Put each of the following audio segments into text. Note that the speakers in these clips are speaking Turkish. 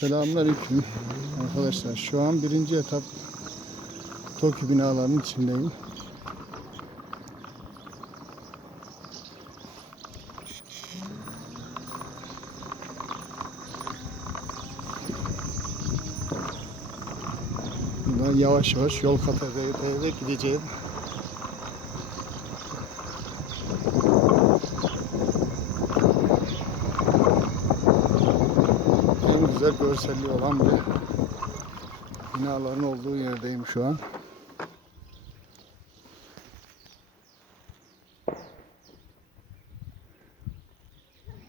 Selamünaleyküm arkadaşlar. Şu an birinci etap TOKİ binalarının içindeyim. Buradan yavaş yavaş yol kat ede- ederek gideceğim. En güzel görselliği olan bir binaların olduğu yerdeyim şu an.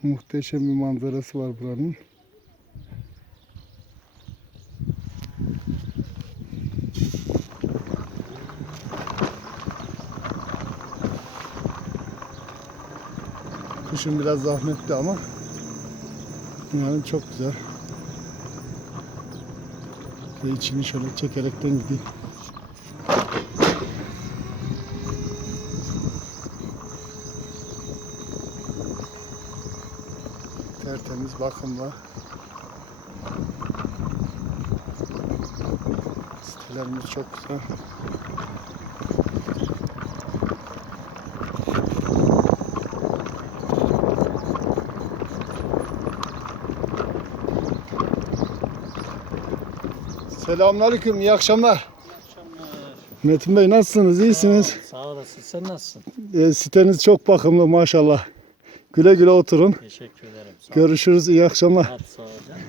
Muhteşem bir manzarası var buranın. Kışın biraz zahmetli ama yani çok güzel. Ve içini şöyle çekerekten gideyim. Tertemiz bakımla. Sitelerimiz çok güzel. Selamünaleyküm, iyi akşamlar. Metin Bey nasılsınız? İyisiniz? Sağ olasın. Sen nasılsın? E, siteniz çok bakımlı maşallah. Güle güle oturun. Teşekkür ederim. Sağ. Görüşürüz. iyi akşamlar. Hadi sağ ol canım.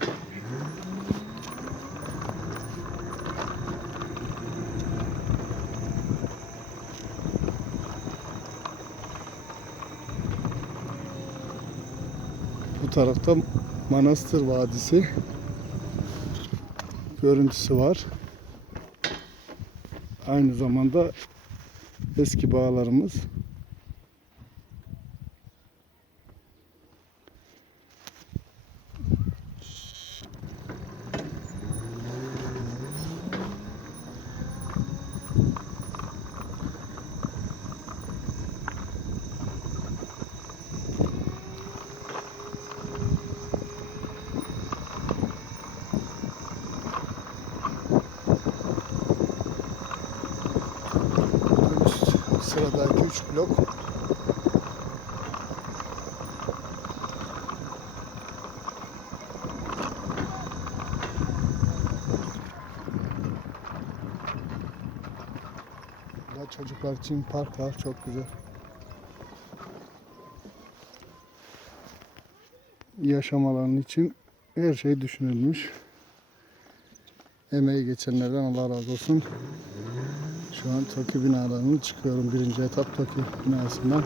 Bu tarafta Manastır Vadisi görüntüsü var. Aynı zamanda eski bağlarımız. Sıradaki 3 blok Burada çocuklar için park var çok güzel. Yaşam alanı için her şey düşünülmüş. Emeği geçenlerden Allah razı olsun. Şu an TOKİ binalarını çıkıyorum. Birinci etap TOKİ binasından.